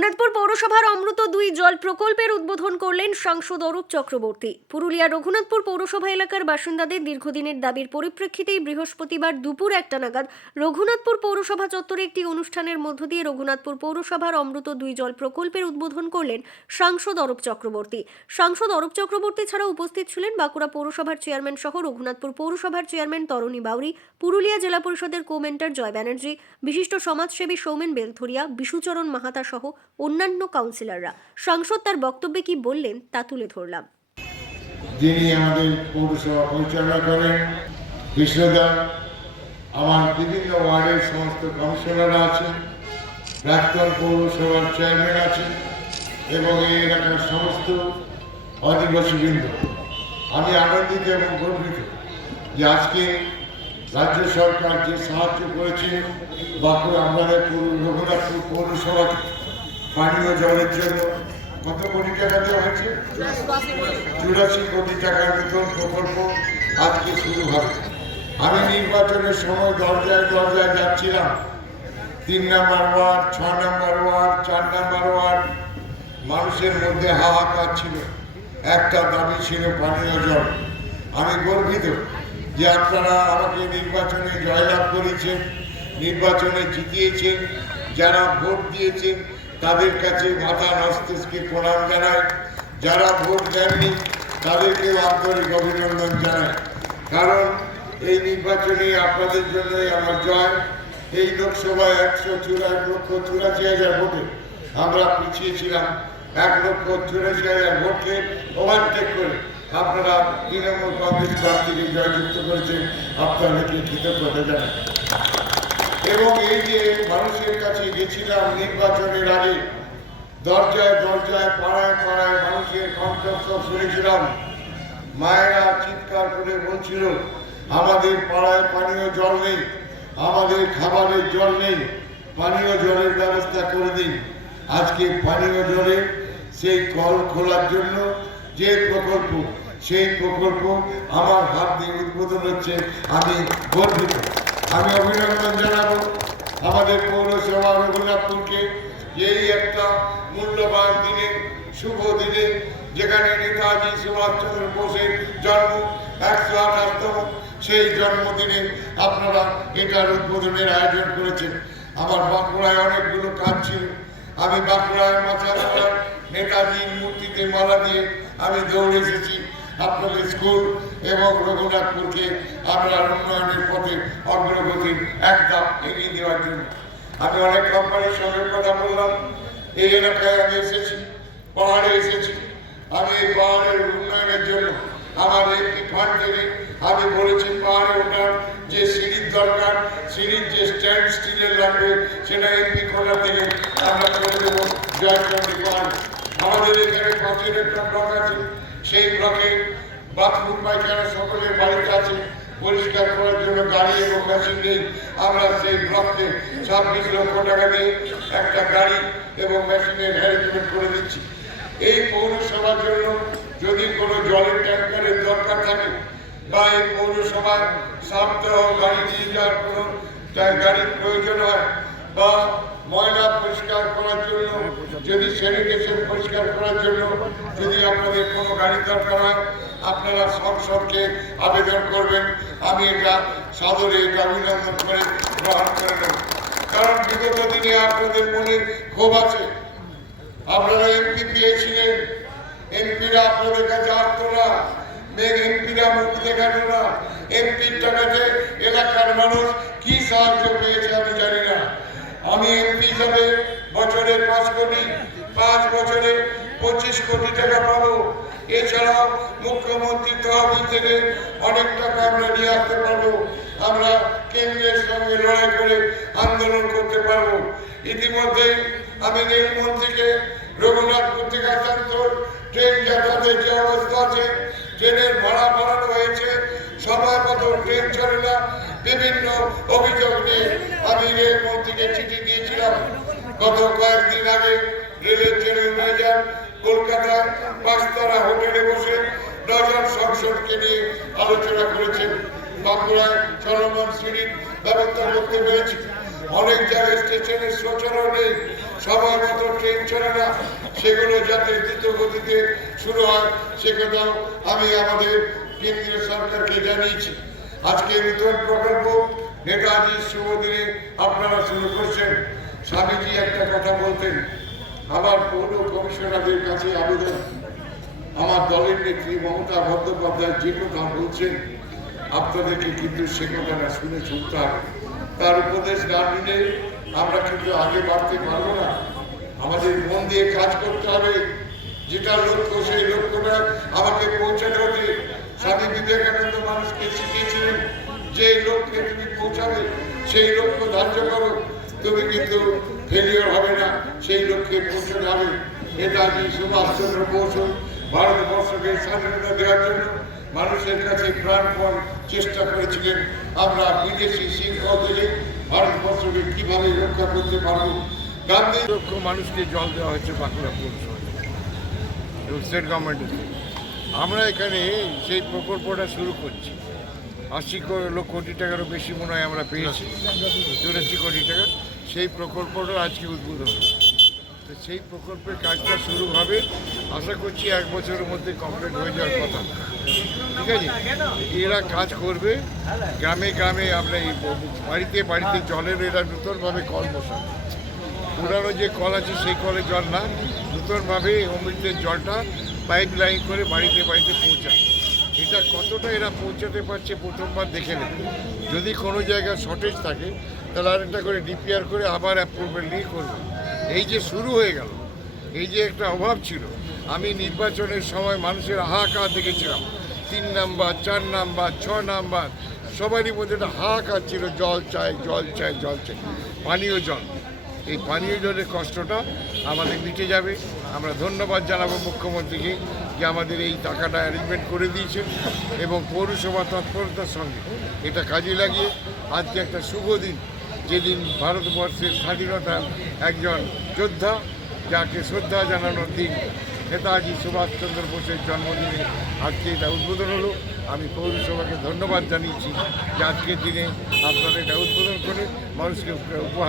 রঘুনাথপুর পৌরসভার অমৃত দুই জল প্রকল্পের উদ্বোধন করলেন সাংসদ অরূপ চক্রবর্তী। পুরুলিয়ার রঘুনাথপুর পৌরসভা এলাকার বাসিন্দাদের দীর্ঘদিনের দাবির পরিপ্রেক্ষিতেই বৃহস্পতিবার দুপুর একটা নাগাদ রঘুনাথপুর পৌরসভা চত্বরে একটি অনুষ্ঠানের মধ্য দিয়ে রঘুনাথপুর পৌরসভার অমৃত দুই জল প্রকল্পের উদ্বোধন করলেন সাংসদ অরূপ চক্রবর্তী। সাংসদ অরূপ চক্রবর্তী ছাড়া উপস্থিত ছিলেন বাঁকুড়া পৌরসভার চেয়ারম্যান সহ রঘুনাথপুর পৌরসভার চেয়ারম্যান তরণী বাউরি, পুরুলিয়া জেলা পরিষদের কোমেন্টার জয় ব্যানার্জি, বিশিষ্ট সমাজসেবী সৌমেন বেলথরিয়া, বিশুচরণ মাহাতা সহ অন্যান্য কাউন্সিলররা সাংসদ তার বক্তব্যে কি বললেন তা তুলে ধরলাম। যিনি আমাদের পৌরসভা পরিচালনা করেন কৃষ্ণদা আমার বিভিন্ন ওয়ার্ডের সমস্ত কাউন্সিলররা আছেন, প্রাক্তন পৌরসভার চেয়ারম্যান আছেন এবং এই এলাকার সমস্ত অধিবাসীবৃন্দ। আমি আনন্দিত এবং গর্বিত যে আজকে রাজ্য সরকার যে সাহায্য করেছে বাঁকুড়া আমাদের পৌর রঘুনাথপুর পৌরসভাকে পানীয় জলের জন্য কত কোটি টাকা দেওয়া হয়েছে? চুরাশি কোটি টাকার বেতন প্রকল্প আজকে শুরু হবে। আমি নির্বাচনের সময় দরজায় দরজায় যাচ্ছিলাম। তিন নাম্বার ওয়ার্ড, ছ নাম্বার ওয়ার্ড, চার নাম্বার ওয়ার্ড, মানুষের মধ্যে হাহাকার ছিল। একটা দাবি ছিল পানীয় জল। আমি গর্বিত যে আপনারা আমাকে নির্বাচনে জয়লাভ করেছেন, নির্বাচনে জিতিয়েছেন, যারা ভোট দিয়েছেন তাদের কাছে মাথা নস্তিসকে প্রণাম জানায়। যারা ভোট দেননি, তাদেরকে আন্তরিক অভিনন্দন জানায় কারণ এই নির্বাচনে আপনাদের জন্যই আমার জয়। এই লোকসভায় একশো চুরা লক্ষ চুরাশি হাজার ভোটে আমরা পিছিয়ে ছিলাম। এক লক্ষ চুরাশি হাজার ভোটকে ওভারটেক করে আপনারা তৃণমূল কংগ্রেস প্রার্থীকে জয়যুক্ত করেছেন। আপনাদেরকে কৃতজ্ঞতা জানাই। এবং এই যে মানুষের কাছে গেছিলাম নির্বাচনের আগে। দরজায় দরজায়, পাড়ায় পাড়ায় মানুষের কণ্ঠস্ব শুনেছিলাম। মায়েরা চিৎকার করে বলছিল, আমাদের পাড়ায় পানীয় জল নেই, আমাদের খাবারের জল নেই, পানীয় জলের ব্যবস্থা করে দিন। আজকে পানীয় জলের সেই কল খোলার জন্য যে প্রকল্প, সেই প্রকল্প আমার হাত দিয়ে উদ্বোধন হচ্ছে। আমি গর্বিত। আমি অভিনন্দন জানাব। আমাদের পৌরসভা রঘুনাথপুরকে এই একটা মূল্যবান দিনে, শুভ দিনে, যেখানে নেতাজি সুভাষচন্দ্র বোসের জন্ম, একশো আঠাশতম সেই জন্মদিনে আপনারা এটার উদ্বোধনের আয়োজন করেছেন। আমার বাঁকুড়ায় অনেকগুলো কাজ ছিল। আমি বাঁকুড়ায় মাথা রাখার নেতাজির মূর্তিতে মালা দিয়ে আমি দৌড়ে এসেছি। আপনাদের স্কুল এবং রঘুনাথপুরকে আপনার উন্নয়নের পথে অগ্রগতির এক ধাপ এগিয়ে দেওয়ার জন্য। আমি অনেক কোম্পানির সঙ্গে কথা বললাম। এই এলাকায় আমি এসেছি, পাহাড়ে এসেছি। আমি এই পাহাড়ের উন্নয়নের জন্য আমার একটি ফান্ড থেকে আমি বলেছি, পাহাড়ে ওঠার যে সিঁড়ির দরকার, সিঁড়ির যে স্ট্যান্ড স্টিলের লাগবে, সেটা এমপি কোটা থেকে আমরা করে দেবো জয়চন্ডী পাহাড়। আমাদের এখানে পাঁচের একটা ব্লক আছে। সেই ব্লকে বাথরুম পায়খানা সকলের বাড়িতে আছে, পরিষ্কার করার জন্য গাড়ি এবং মেশিন নেই। আমরা সেই ব্লককে ছাব্বিশ লক্ষ টাকা দিয়ে একটা গাড়ি এবং মেশিনের অ্যারেঞ্জমেন্ট করে দিচ্ছি। এই পৌরসভার জন্য যদি কোনো জলের ট্যাঙ্কারের দরকার থাকে বা এই পৌরসভায় সপ্তাহ গাড়ি নিয়ে যাওয়ার কোনো গাড়ির প্রয়োজন হয় বা ময়লা পরিষ্কার করার জন্য, যদি স্যানিটেশন পরিষ্কার করার জন্য যদি আপনাদের কোনো গাড়ি দরকার হয় আপনারা সংসদকে আবেদন করবেন। আমি এটা সাদরে এটা অভিনন্দন করে গ্রহণ করে নেব। কারণ বিগত দিনে আপনাদের মনে ক্ষোভ আছে। আপনারা এমপি পেয়েছিলেন। এমপিরা আপনাদের কাছে আসতো না। মেঘ এমপিরা মুখ দেখাতো না। এমপির টাকাতে এলাকার মানুষ কি সাহায্য পেয়েছে আমি জানি না। আমি এমপি হিসাবে বছরে পাঁচ কোটি, পাঁচ বছরে পঁচিশ কোটি টাকা পাবো। এছাড়াও মুখ্যমন্ত্রী তহবিল থেকে অনেক টাকা আমরা নিয়ে আসতে পারব। আমরা কেন্দ্রের সঙ্গে লড়াই করে আন্দোলন করতে পারব। ইতিমধ্যে আমি রেলমন্ত্রীকে রঘুনাথপুর থেকে আসানসোল ট্রেন যাতায়াতের যে অবস্থা আছে, ট্রেনের ভাড়া বাড়ানো হয়েছে, সময় মতো ট্রেন চলে না, বিভিন্ন অভিযোগ নিয়ে আমি রেলমন্ত্রীকে চিঠি দিয়েছিলাম। গত কয়েকদিন আগে রেলের ট্রেনের ম্যানেজার কলকাতায় পাঁচতারা হোটেলে বসে নজন সংসদকে নিয়ে আলোচনা করেছেন। বাঁকুড়ায় চলমান সিঁড়ির ব্যবস্থা করতে পেরেছি। অনেক জায়গায় স্টেশনের শৌচালয় নেই। সময় মতো ট্রেন চলে না। সেগুলো যাতে দ্রুত গতিতে শুরু হয়, সে কথাও আমি আমাদের কেন্দ্রীয় সরকারকে জানিয়েছি। আজকে নতুন প্রকল্প নেতাজি শুভ দিনে আপনারা শুরু করছেন। স্বামীজি একটা কথা বলতেন আমার পৌর কমিশনারদের কাছে আবেদন। আমার দলের নেত্রী মমতা বন্দ্যোপাধ্যায় যে কথা বলছেন, আপনাদেরকে কিন্তু সে কথাটা শুনে শুনতে হবে তার উপদেশ না নিলে আমরা কিন্তু আগে বাড়তে পারব না। আমাদের মন দিয়ে কাজ করতে হবে। যেটা লক্ষ্য, সেই লক্ষ্যটা আমাকে পৌঁছাতে হবে। স্বামী বিবেকানন্দ মানুষকে শিখিয়েছিলেন যে লক্ষ্যে তুমি পৌঁছাবে, সেই লক্ষ্য ধার্য করো। তুমি কিন্তু ফেলিওর হবে না, সেই লক্ষ্যে পৌঁছাতে হবে। নেতাজি সুভাষচন্দ্র বোস ভারতবর্ষকে স্বাধীনতা দেওয়ার জন্য মানুষের কাছে প্রাণপণ চেষ্টা করেছিলেন। আমরা বিদেশি শিক্ষক দিলে ভারতবর্ষকে কীভাবে রক্ষা করতে পারব? গান্ধী লক্ষ মানুষকে জল দেওয়া হয়েছে বাঁকুড়া পৌরসভায়। এবং স্টেট গভর্নমেন্টের থেকে। আমরা এখানে সেই প্রকল্পটা শুরু করছি। আশি লক্ষ কোটি টাকারও বেশি মনে হয় আমরা পেয়েছি। চুরাশি কোটি টাকা। সেই প্রকল্পটা আজকে উদ্বোধন। তো সেই প্রকল্পের কাজটা শুরু হবে, আশা করছি এক বছরের মধ্যে কমপ্লিট হয়ে যাওয়ার কথা। ঠিক আছে? এরা কাজ করবে, গ্রামে গ্রামে আমরা এই বাড়িতে বাড়িতে জলের এরা নূতনভাবে কল বসাবে। পুরানো যে কল আছে সেই কলে জল না, নতুনভাবে অমৃতের জলটা পাইপ লাইন করে বাড়িতে বাড়িতে পৌঁছায় এটা কতটা এরা পৌঁছাতে পারছে প্রথমবার দেখে নেবে। যদি কোনো জায়গায় শর্টেজ থাকে, তাহলে আরেকটা করে ডিপিআর করে আবার অ্যাপ্রুভেল নিয়ে করবে। এই যে শুরু হয়ে গেল, এই যে একটা অভাব ছিল, আমি নির্বাচনের সময় মানুষের হাহাকার দেখেছিলাম। তিন নাম্বার, চার নাম্বার, ছ নাম্বার, সবারই মধ্যে একটা হাহাকার ছিল, জল চাই জল চাই জল চাই, পানীয় জল। এই পানীয় জলের কষ্টটা আমাদের মিটে যাবে। আমরা ধন্যবাদ জানাব মুখ্যমন্ত্রীকে যে আমাদের এই টাকাটা অ্যারেঞ্জমেন্ট করে দিয়েছেন এবং পৌরসভা তৎপরতার সঙ্গে এটা কাজে লাগিয়ে আজকে একটা শুভ দিন, যেদিন ভারতবর্ষের স্বাধীনতার একজন যোদ্ধা যাকে শ্রদ্ধা জানানোর দিন, নেতাজি সুভাষচন্দ্র বোসের জন্মদিনে আজকে এটা উদ্বোধন হলো। আমি পৌরসভাকে ধন্যবাদ জানিয়েছি যে আজকের দিনে আপনারা এটা উদ্বোধন করে মানুষকে উপহার